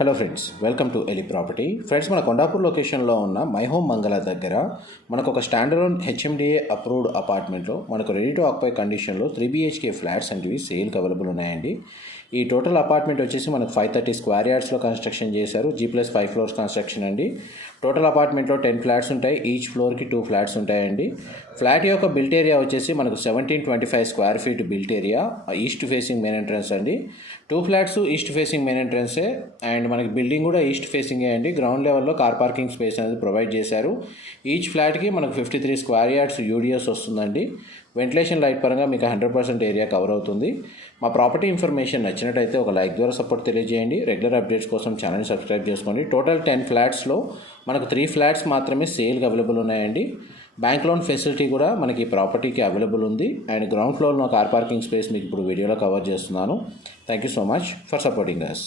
Hello friends, welcome to Eli property. Friends, మన కొండాపూర్ లొకేషన్లో ఉన్న మై హోమ్ మంగళ దగ్గర మనకు ఒక స్టాండర్డ్ హెచ్ఎండిఏ అప్రూవ్డ్ అపార్ట్మెంట్లో మనకు రెడీ టు ఆక్యుపై కండిషన్లో 3 BHK ఫ్లాట్స్ అనేవి సేల్కి అవైలబుల్ ఉన్నాయండి. ఈ టోటల్ అపార్ట్మెంట్ వచ్చేసి మనకు 530 స్క్వేర్ యార్డ్స్లో కన్స్ట్రక్షన్ చేశారు. G+5 ఫ్లోర్స్ కన్స్ట్రక్షన్ అండి. టోటల్ అపార్ట్మెంట్లో 10 ఫ్లాట్స్ ఉంటాయి. ఈచ్ ఫ్లోర్కి 2 ఫ్లాట్స్ ఉంటాయండి. ఫ్లాట్ యొక్క బిల్ట్ ఏరియా వచ్చేసి మనకు 1725 square feet built area, east facing main entrance అండి. 2 ఫ్లాట్స్ ఈస్ట్ ఫేసింగ్ మెయిన్ ఎంట్రన్సే అండ్ మనకి బిల్డింగ్ కూడా ఈస్ట్ ఫేసింగే అండి. గ్రౌండ్ లెవెల్లో కార్ పార్కింగ్ స్పేస్ అనేది ప్రొవైడ్ చేశారు. ఈచ్ ఫ్లాట్కి మనకు 53 స్క్వేర్ యార్డ్స్ యూడిఎస్ వస్తుందండి. వెంటిలేషన్ లైట్ పరంగా మీకు 100% ఏరియా కవర్ అవుతుంది. మా ప్రాపర్టీ ఇన్ఫర్మేషన్ నచ్చినట్టయితే ఒక లైక్ ద్వారా సపోర్ట్ తెలియజేయండి. రెగ్యులర్ అప్డేట్స్ కోసం ఛానల్ని సబ్స్క్రైబ్ చేసుకోండి. టోటల్ 10 ఫ్లాట్స్లో మనకు 3 ఫ్లాట్స్ మాత్రమే సేల్కి అవైలబుల్ ఉన్నాయండి. బ్యాంక్ లోన్ ఫెసిలిటీ కూడా మనకి ప్రాపర్టీకి అవైలబుల్ ఉంది. అండ్ గ్రౌండ్ ఫ్లోర్లో కార్ పార్కింగ్ స్పేస్ మీకు ఇప్పుడు వీడియోలో కవర్ చేస్తున్నాను. Thank you so much for supporting us.